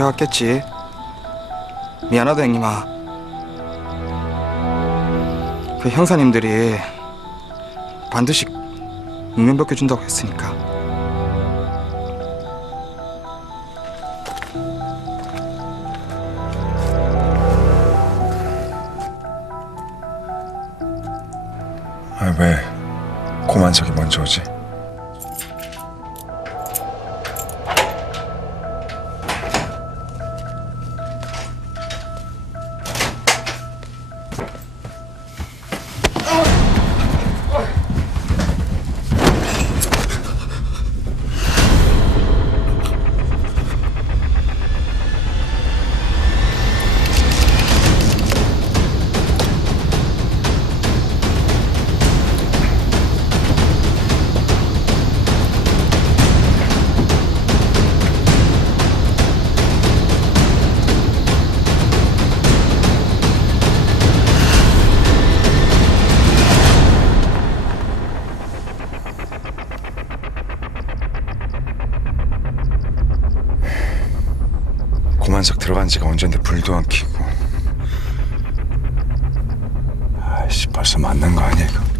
잡혀갔겠지. 미안하다 형님아. 그 형사님들이 반드시 무면 벗겨준다고 했으니까. 아, 왜 고만석이 먼저 오지? 고만석 들어간 지가 언젠데 불도 안 켜고. 아이씨 벌써 만난 거 아니야 이거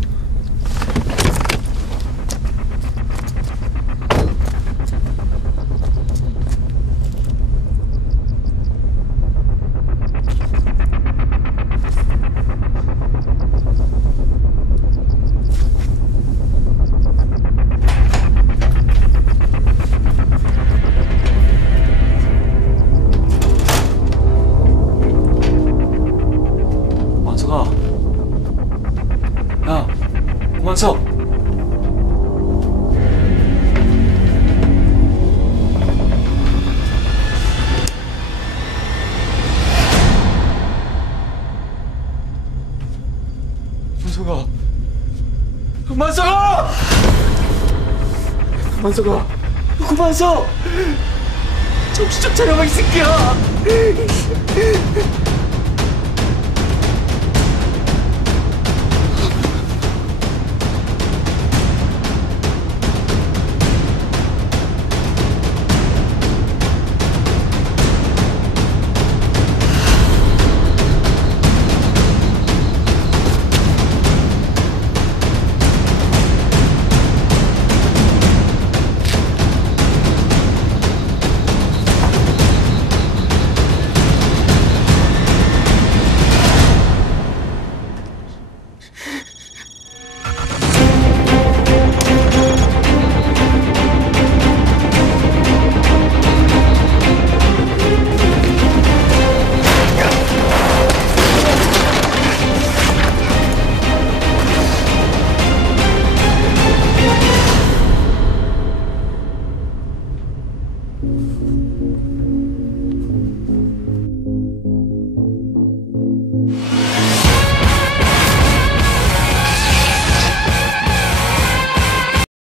고만석 만석아 만석아 만석아 고만석 정신 좀 차려봐 이 새끼야